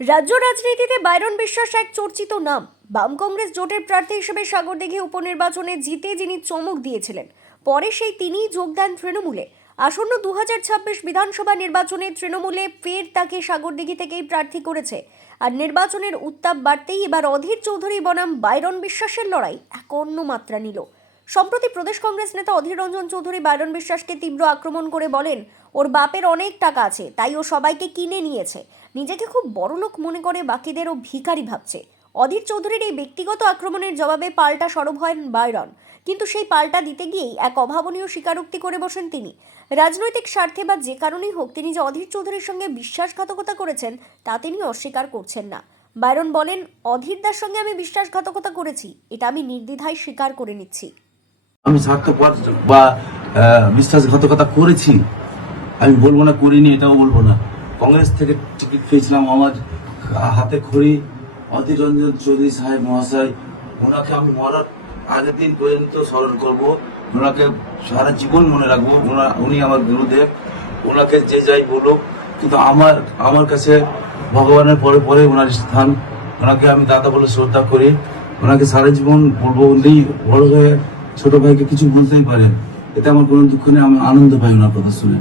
রাজ্য রাজনীতিতে বাইরন বিশ্বাস এক চর্চিত নাম। বাম কংগ্রেস জোটের প্রার্থী হিসেবে সাগরদিঘি উপনির্বাচনে জিতে যিনি চমক দিয়েছিলেন, পরে সেই তিনিই যোগ দেন তৃণমূলে। আসন্ন 2026 বিধানসভা নির্বাচনে তৃণমূলে ফের তাকে সাগরদিঘি থেকেই প্রার্থী করেছে। আর নির্বাচনের উত্তাপ বাড়তেই এবার অধীর চৌধুরী বনাম বাইরন বিশ্বাসের লড়াই এক অন্য মাত্রা নিল। সম্প্রতি প্রদেশ কংগ্রেস নেতা অধীর রঞ্জন চৌধুরী বাইরন বিশ্বাসকে তীব্র আক্রমণ করে বলেন, ওর বাপের অনেক টাকা আছে, তাই ও সবাইকে কিনে নিয়েছে। নিজেকে খুব বড়লোক মনে করে বাকিদেরও ভিখারি ভাবছে। অধীর চৌধুরীর এই ব্যক্তিগত আক্রমণের জবাবে পাল্টা সরব হয় বাইরন, কিন্তু সেই পাল্টা দিতে গিয়েই এক অভাবনীয় স্বীকারোক্তি করে বসেন তিনি। রাজনৈতিক স্বার্থে বা যে কারণেই হোক তিনি যে অধীর চৌধুরীর সঙ্গে বিশ্বাসঘাতকতা করেছেন তা তিনি অস্বীকার করছেন না। বাইরন বলেন, অধীরদার সঙ্গে আমি বিশ্বাসঘাতকতা করেছি, এটা আমি নির্দ্বিধায় স্বীকার করে নিচ্ছি। আমি স্বার্থপর বা বিশ্বাসঘাতকতা করেছি আমি বলবো না, করিনি এটাও বলবো না। কংগ্রেস থেকে টিকিট পেয়েছিলাম, আমার হাতে খড়ি অধীর রঞ্জন চৌধুরী সাহেব মহাশয়, ওনাকে আমি মরার আগের দিন পর্যন্ত স্মরণ করবো, ওনাকে সারা জীবন মনে রাখবো। উনি আমার গুরুদেব, ওনাকে যে যাই বলুক, কিন্তু আমার কাছে ভগবানের পরে পরে ওনার স্থান। ওনাকে আমি দাদা বলে শ্রদ্ধা করি, ওনাকে সারা জীবন বলবো। উনি বড় হয়ে ছোট ভাইকে কিছু বলতেই পারেন, এতে আমার কোনো দুঃখ নেই, আমি আনন্দ পাই ওনার কথা শুনে।